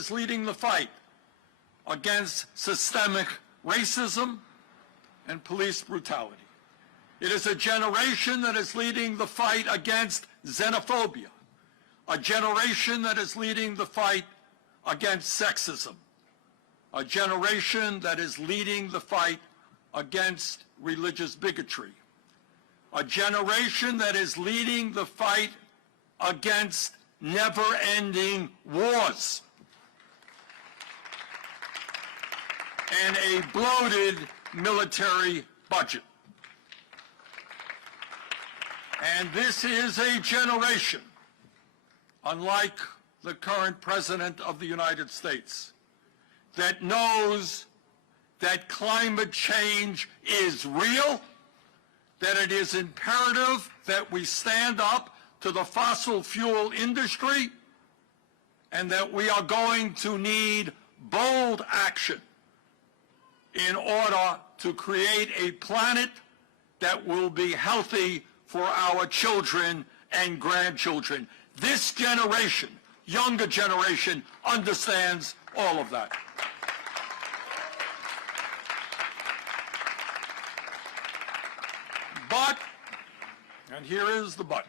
is leading the fight against systemic racism and police brutality. It is a generation that is leading the fight against xenophobia, a generation that is leading the fight against sexism, a generation that is leading the fight against religious bigotry, a generation that is leading the fight against never-ending wars, and a bloated military budget. And this is a generation, unlike the current President of the United States, that knows that climate change is real, that it is imperative that we stand up to the fossil fuel industry, and that we are going to need bold action in order to create a planet that will be healthy for our children and grandchildren. This generation, younger generation, understands all of that. But, and here is the but,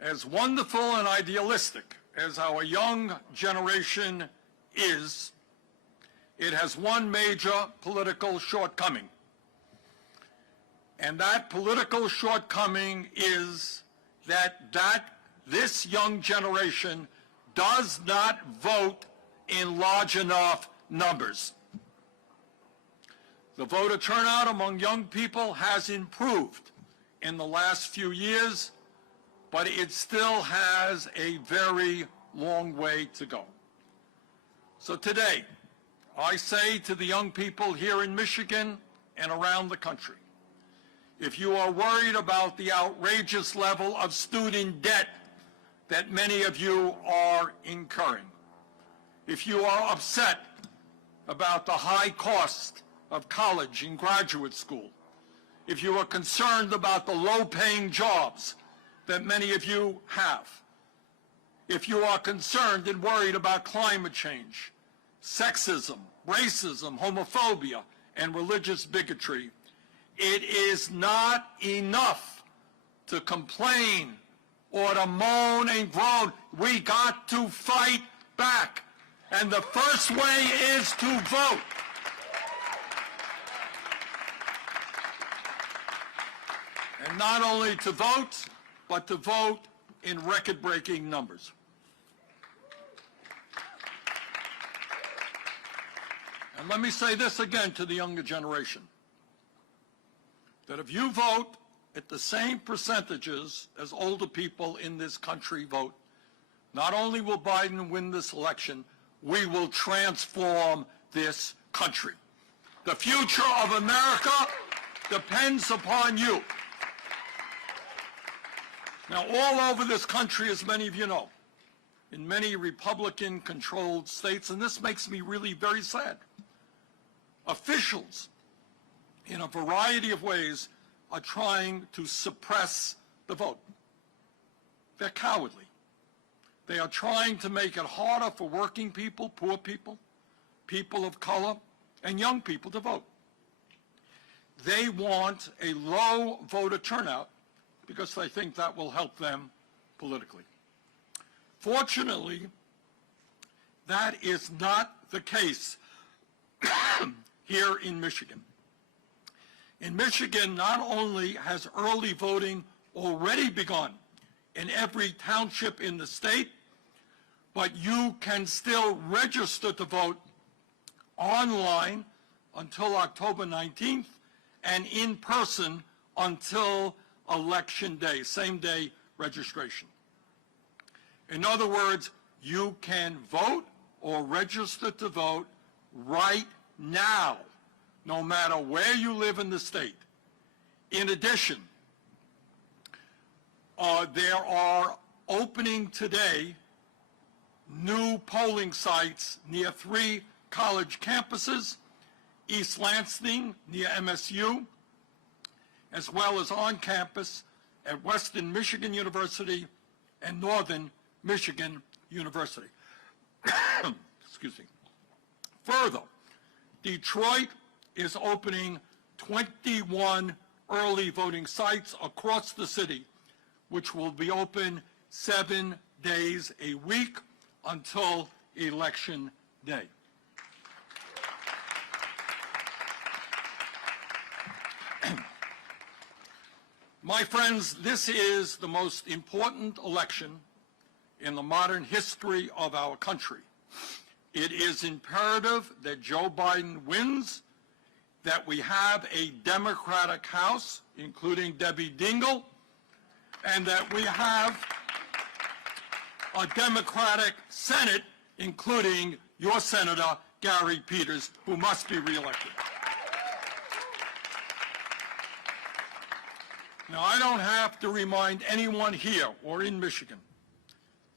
as wonderful and idealistic as our young generation is, it has one major political shortcoming. And that political shortcoming is that this young generation does not vote in large enough numbers. The voter turnout among young people has improved in the last few years, but it still has a very long way to go. So today, I say to the young people here in Michigan and around the country, if you are worried about the outrageous level of student debt that many of you are incurring, if you are upset about the high cost of college and graduate school, if you are concerned about the low-paying jobs that many of you have, if you are concerned and worried about climate change, sexism, racism, homophobia, and religious bigotry, it is not enough to complain or to moan and groan. We got to fight back. And the first way is to vote. And not only to vote, but to vote in record-breaking numbers. And let me say this again to the younger generation, that if you vote at the same percentages as older people in this country vote, not only will Biden win this election, we will transform this country. The future of America depends upon you. Now, all over this country, as many of you know, in many Republican-controlled states, and this makes me really very sad, officials in a variety of ways are trying to suppress the vote. They're cowardly. They are trying to make it harder for working people, poor people, people of color, and young people to vote. They want a low voter turnout because they think that will help them politically. Fortunately, that is not the case here in Michigan. In Michigan, not only has early voting already begun in every township in the state, but you can still register to vote online until October 19th and in person until Election Day, same-day registration. In other words, you can vote or register to vote right now, no matter where you live in the state. In addition, there are opening today new polling sites near 3 college campuses, East Lansing near MSU, as well as on campus at Western Michigan University and Northern Michigan University. Excuse me. Further, Detroit is opening 21 early voting sites across the city, which will be open 7 days a week until Election Day. My friends, this is the most important election in the modern history of our country. It is imperative that Joe Biden wins, that we have a Democratic House, including Debbie Dingell, and that we have a Democratic Senate, including your Senator, Gary Peters, who must be reelected. Now, I don't have to remind anyone here or in Michigan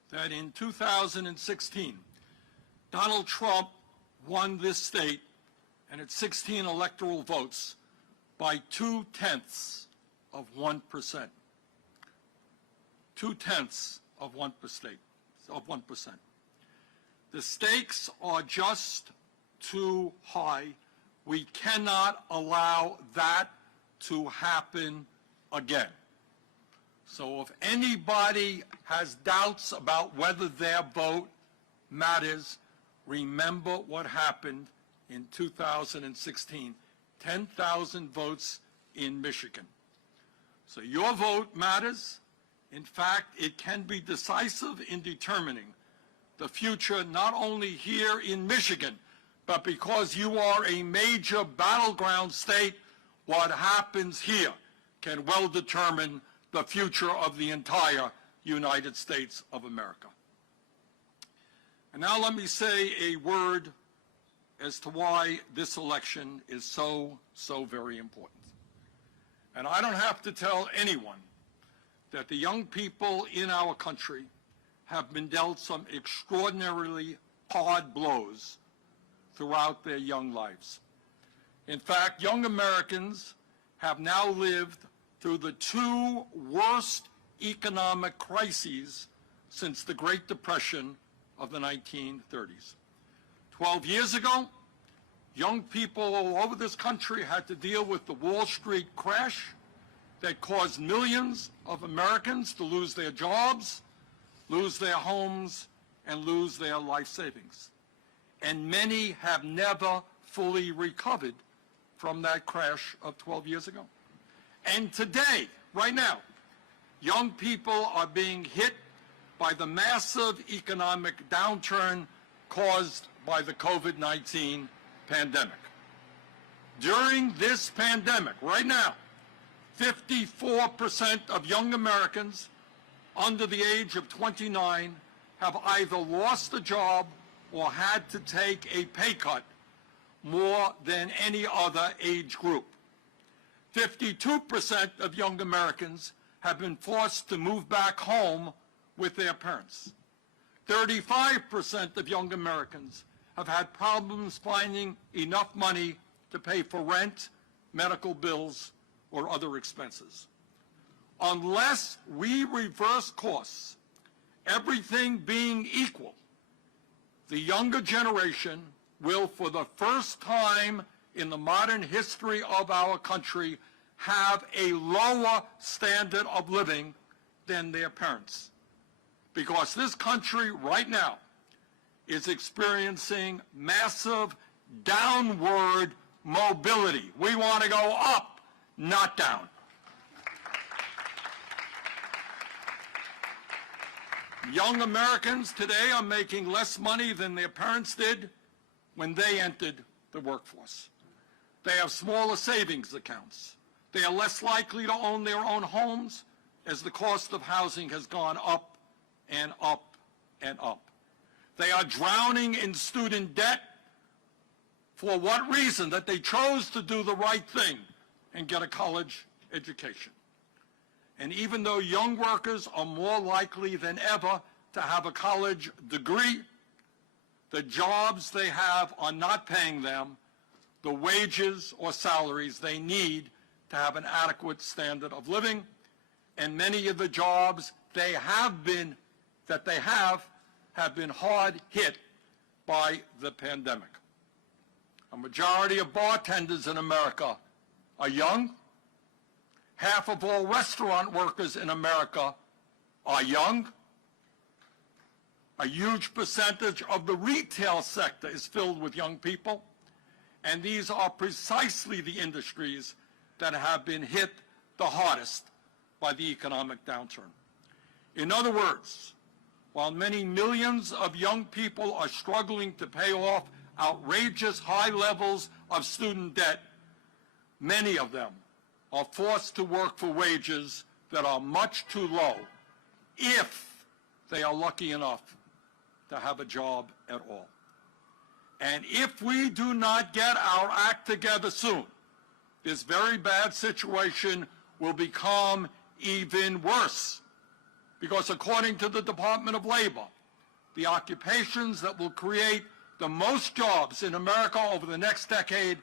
that in 2016, Donald Trump won this state and its 16 electoral votes by 0.2%. 0.2%. The stakes are just too high. We cannot allow that to happen again. So if anybody has doubts about whether their vote matters, remember what happened in 2016, 10,000 votes in Michigan. So your vote matters. In fact, it can be decisive in determining the future not only here in Michigan, but because you are a major battleground state, what happens here can well determine the future of the entire United States of America. And now let me say a word as to why this election is so very important. And I don't have to tell anyone that the young people in our country have been dealt some extraordinarily hard blows throughout their young lives. In fact, young Americans have now lived through the 2 worst economic crises since the Great Depression of the 1930s. 12 years ago, young people all over this country had to deal with the Wall Street crash that caused millions of Americans to lose their jobs, lose their homes, and lose their life savings. And many have never fully recovered from that crash of 12 years ago. And today, right now, young people are being hit by the massive economic downturn caused by the COVID-19 pandemic. During this pandemic, right now, 54% of young Americans under the age of 29 have either lost a job or had to take a pay cut more than any other age group. 52% of young Americans have been forced to move back home with their parents. 35% of young Americans have had problems finding enough money to pay for rent, medical bills, or other expenses. Unless we reverse course, everything being equal, the younger generation will, for the first time in the modern history of our country, have a lower standard of living than their parents. Because this country right now is experiencing massive downward mobility. We want to go up, not down. Young Americans today are making less money than their parents did when they entered the workforce. They have smaller savings accounts. They are less likely to own their own homes as the cost of housing has gone up and up and up. They are drowning in student debt. For what reason? That they chose to do the right thing and get a college education. And even though young workers are more likely than ever to have a college degree, the jobs they have are not paying them the wages or salaries they need to have an adequate standard of living. And many of the jobs they have been hard hit by the pandemic. A majority of bartenders in America are young. Half of all restaurant workers in America are young. A huge percentage of the retail sector is filled with young people. And these are precisely the industries that have been hit the hardest by the economic downturn. In other words, while many millions of young people are struggling to pay off outrageous high levels of student debt, many of them are forced to work for wages that are much too low, if they are lucky enough to have a job at all. And if we do not get our act together soon, this very bad situation will become even worse. Because according to the Department of Labor, the occupations that will create the most jobs in America over the next decade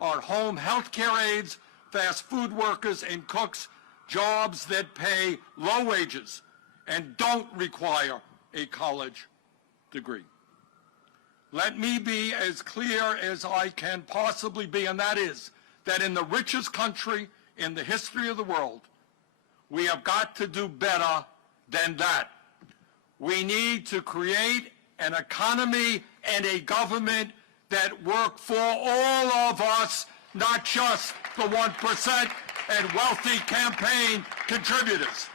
are home health care aides, fast food workers, and cooks, jobs that pay low wages and don't require a college degree. Let me be as clear as I can possibly be, and that is that in the richest country in the history of the world, we have got to do better than that. We need to create an economy and a government that work for all of us, not just the 1% and wealthy campaign contributors.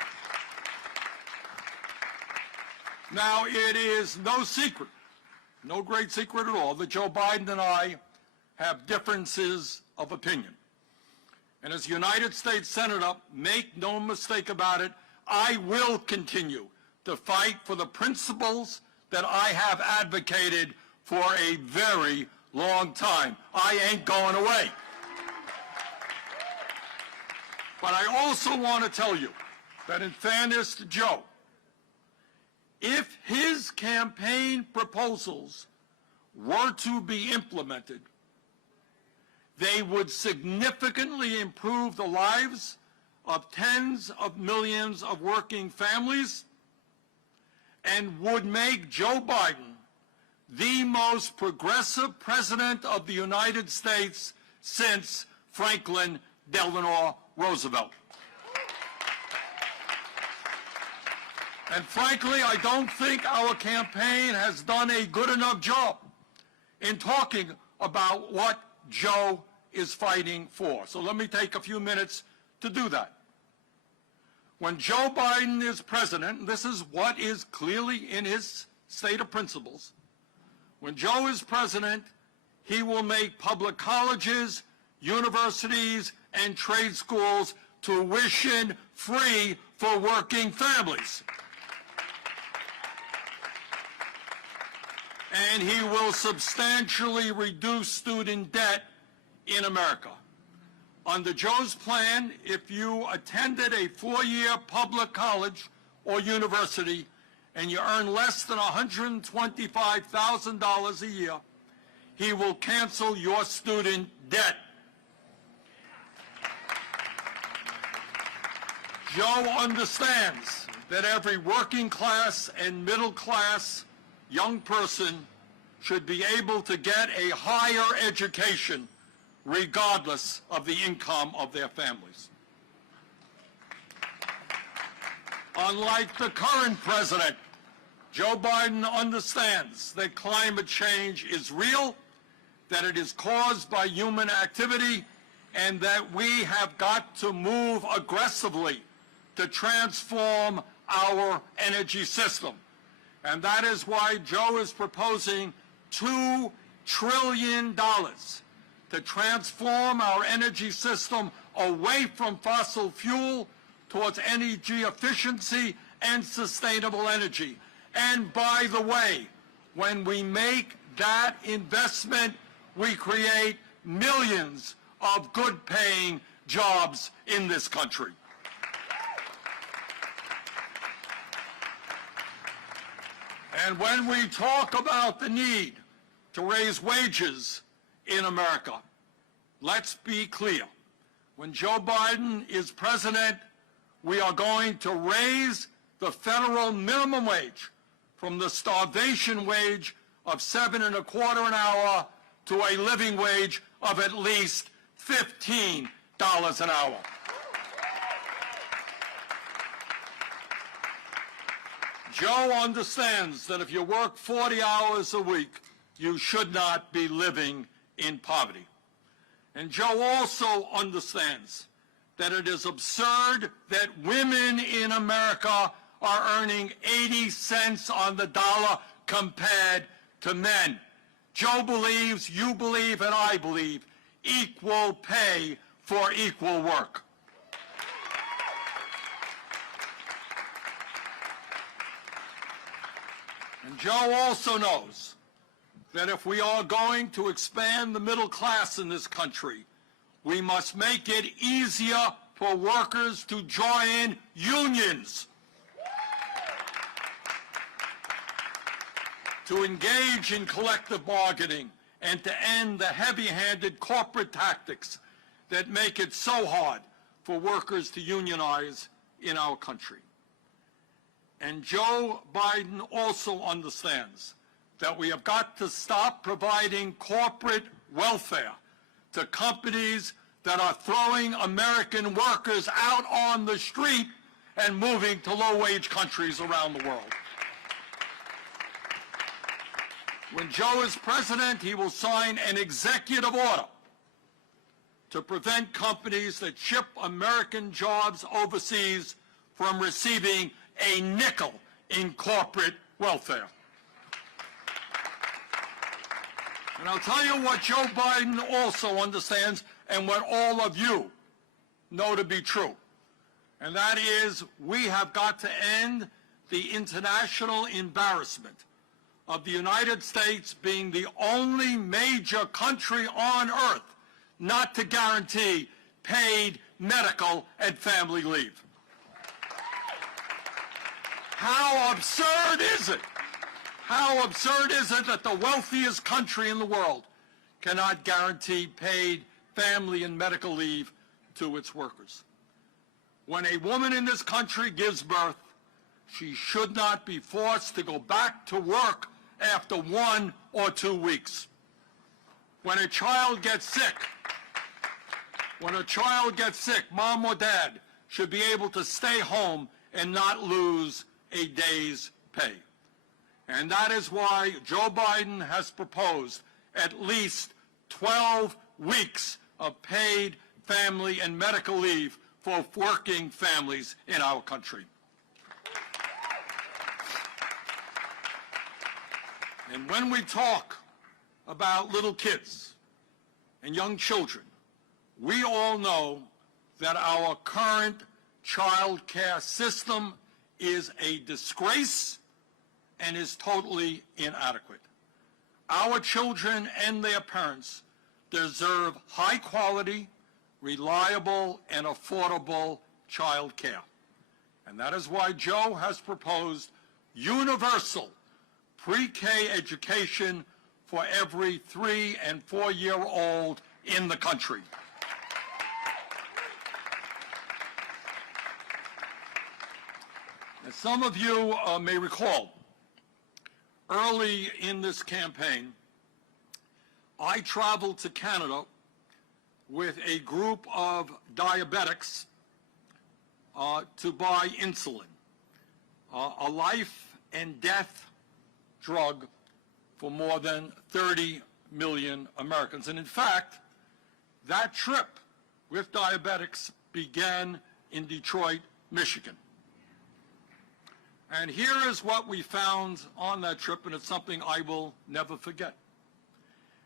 Now, it is no secret, no great secret at all, that Joe Biden and I have differences of opinion. And as United States Senator, make no mistake about it, I will continue to fight for the principles that I have advocated for a very long time. I ain't going away. But I also want to tell you that in fairness to Joe, if his campaign proposals were to be implemented, they would significantly improve the lives of tens of millions of working families and would make Joe Biden the most progressive president of the United States since Franklin Delano Roosevelt. And frankly, I don't think our campaign has done a good enough job in talking about what Joe is fighting for. So let me take a few minutes to do that. When Joe Biden is president, and this is what is clearly in his state of principles, when Joe is president, he will make public colleges, universities, and trade schools tuition-free for working families. And he will substantially reduce student debt in America. Under Joe's plan, if you attended a 4-year public college or university and you earn less than $125,000 a year, he will cancel your student debt. Joe understands that every working class and middle class young person should be able to get a higher education regardless of the income of their families. Unlike the current president, Joe Biden understands that climate change is real, that it is caused by human activity, and that we have got to move aggressively to transform our energy system. And that is why Joe is proposing $2 trillion to transform our energy system away from fossil fuel towards energy efficiency and sustainable energy. And by the way, when we make that investment, we create millions of good-paying jobs in this country. And when we talk about the need to raise wages in America, let's be clear. When Joe Biden is president, we are going to raise the federal minimum wage from the starvation wage of $7.25 an hour to a living wage of at least $15 an hour. Joe understands that if you work 40 hours a week, you should not be living in poverty. And Joe also understands that it is absurd that women in America are earning 80 cents on the dollar compared to men. Joe believes, you believe, and I believe equal pay for equal work. And Joe also knows that if we are going to expand the middle class in this country, we must make it easier for workers to join unions, to engage in collective bargaining, and to end the heavy-handed corporate tactics that make it so hard for workers to unionize in our country. And Joe Biden also understands that we have got to stop providing corporate welfare to companies that are throwing American workers out on the street and moving to low-wage countries around the world. When Joe is president, he will sign an executive order to prevent companies that ship American jobs overseas from receiving a nickel in corporate welfare. And I'll tell you what Joe Biden also understands and what all of you know to be true. And that is, we have got to end the international embarrassment of the United States being the only major country on earth not to guarantee paid medical and family leave. How absurd is it? How absurd is it that the wealthiest country in the world cannot guarantee paid family and medical leave to its workers? When a woman in this country gives birth, she should not be forced to go back to work after 1 or 2 weeks. When a child gets sick, mom or dad should be able to stay home and not lose a day's pay. And that is why Joe Biden has proposed at least 12 weeks of paid family and medical leave for working families in our country. And when we talk about little kids and young children, we all know that our current child care system is a disgrace and is totally inadequate. Our children and their parents deserve high quality, reliable, and affordable child care. And that is why Joe has proposed universal pre-K education for every 3- and 4-year-old in the country. As some of you may recall, early in this campaign, I traveled to Canada with a group of diabetics to buy insulin, a life and death drug for more than 30 million Americans. And in fact, that trip with diabetics began in Detroit, Michigan. And here is what we found on that trip, and it's something I will never forget.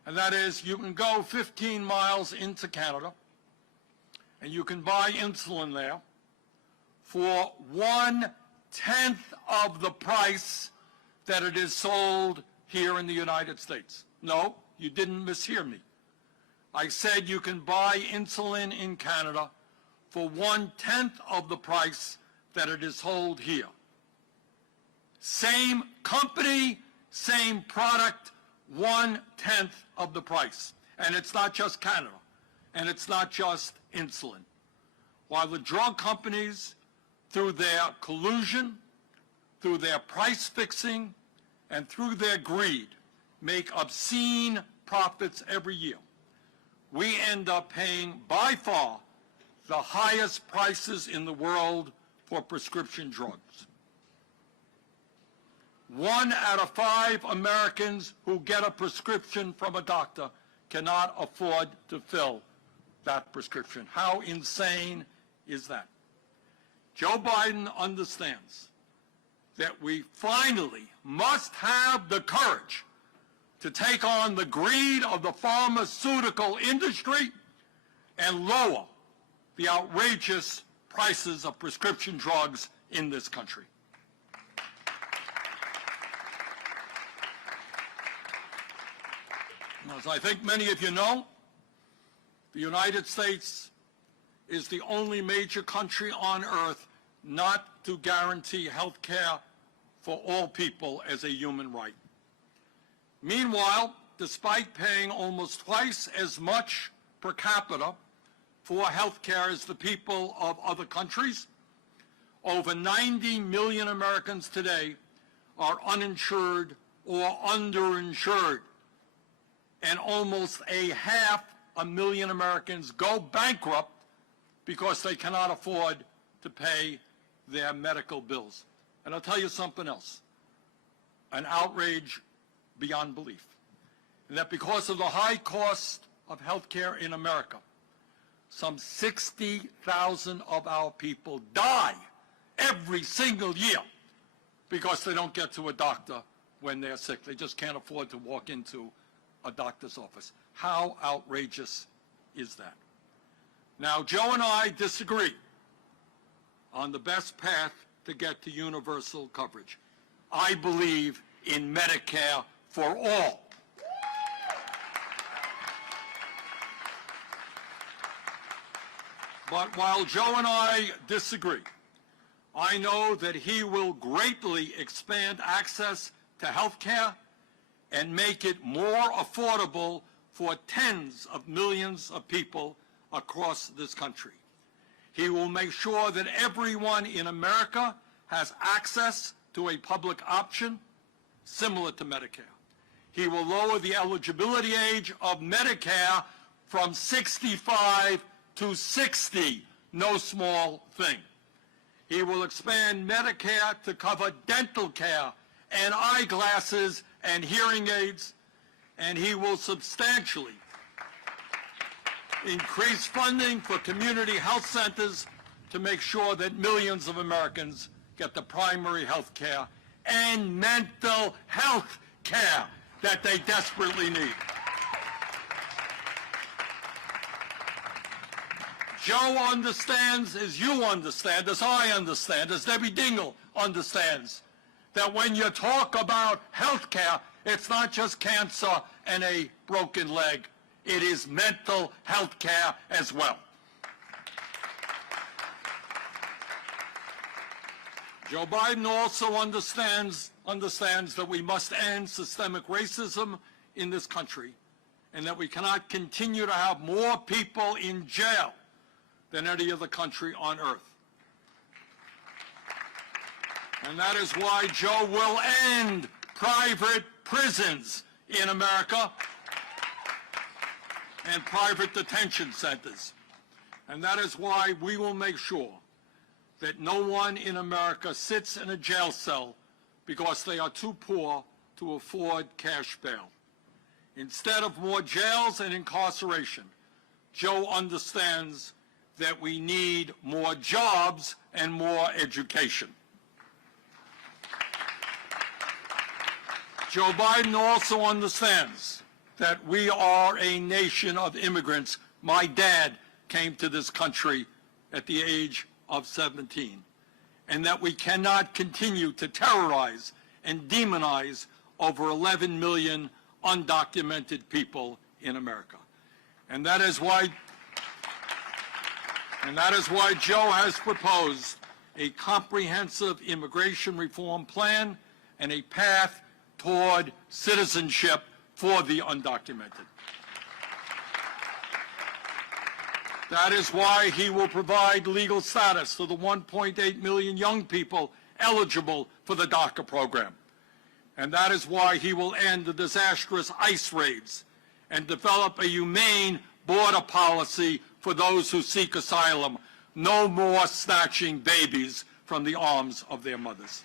And that is, you can go 15 miles into Canada, and you can buy insulin there for 1/10 of the price that it is sold here in the United States. No, you didn't mishear me. I said you can buy insulin in Canada for 1/10 of the price that it is sold here. Same company, same product, 1/10 of the price. And it's not just Canada, and it's not just insulin. While the drug companies, through their collusion, through their price fixing, and through their greed, make obscene profits every year, we end up paying by far the highest prices in the world for prescription drugs. 1 out of 5 Americans who get a prescription from a doctor cannot afford to fill that prescription. How insane is that? Joe Biden understands that we finally must have the courage to take on the greed of the pharmaceutical industry and lower the outrageous prices of prescription drugs in this country. As I think many of you know, the United States is the only major country on earth not to guarantee health care for all people as a human right. Meanwhile, despite paying almost twice as much per capita for health care as the people of other countries, over 90 million Americans today are uninsured or underinsured, and almost 500,000 Americans go bankrupt because they cannot afford to pay their medical bills. And I'll tell you something else, an outrage beyond belief, and that because of the high cost of health care in America, some 60,000 of our people die every single year because they don't get to a doctor when they're sick. They just can't afford to walk into a doctor's office. How outrageous is that? Now, Joe and I disagree on the best path to get to universal coverage. I believe in Medicare for all. But while Joe and I disagree, I know that he will greatly expand access to health care and make it more affordable for tens of millions of people across this country. He will make sure that everyone in America has access to a public option similar to Medicare. He will lower the eligibility age of Medicare from 65 to 60, no small thing. He will expand Medicare to cover dental care and eyeglasses and hearing aids, and he will substantially increase funding for community health centers to make sure that millions of Americans get the primary health care and mental health care that they desperately need. Joe understands, as you understand, as I understand, as Debbie Dingell understands, that when you talk about health care, it's not just cancer and a broken leg. It is mental health care as well. Joe Biden also understands that we must end systemic racism in this country and that we cannot continue to have more people in jail than any other country on earth. And that is why Joe will end private prisons in America and private detention centers. And that is why we will make sure that no one in America sits in a jail cell because they are too poor to afford cash bail. Instead of more jails and incarceration, Joe understands that we need more jobs and more education. Joe Biden also understands that we are a nation of immigrants. My dad came to this country at the age of 17, and that we cannot continue to terrorize and demonize over 11 million undocumented people in America. And that is why Joe has proposed a comprehensive immigration reform plan and a path toward citizenship for the undocumented. That is why he will provide legal status to the 1.8 million young people eligible for the DACA program. And that is why he will end the disastrous ICE raids and develop a humane border policy for those who seek asylum. No more snatching babies from the arms of their mothers.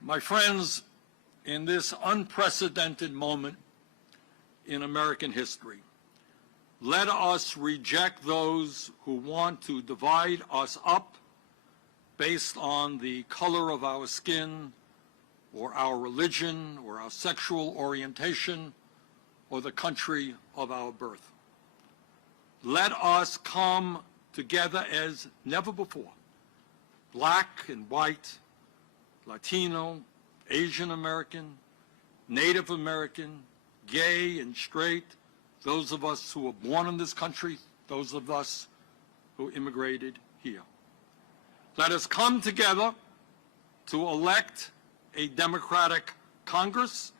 My friends, in this unprecedented moment in American history, let us reject those who want to divide us up based on the color of our skin, or our religion, or our sexual orientation, or the country of our birth. Let us come together as never before, black and white, Latino, Asian American, Native American, gay and straight, those of us who were born in this country, those of us who immigrated here. Let us come together to elect a Democratic Congress.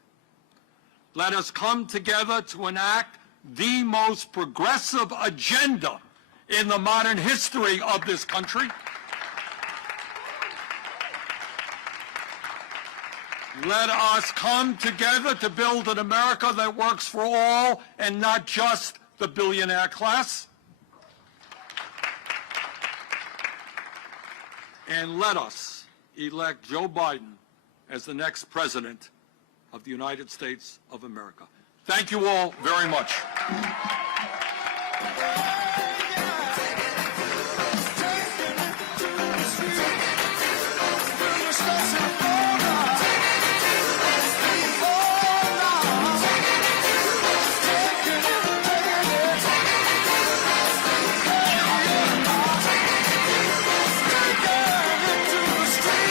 Let us come together to enact the most progressive agenda in the modern history of this country. Let us come together to build an America that works for all and not just the billionaire class. And let us elect Joe Biden as the next president of the United States of America. Thank you all very much.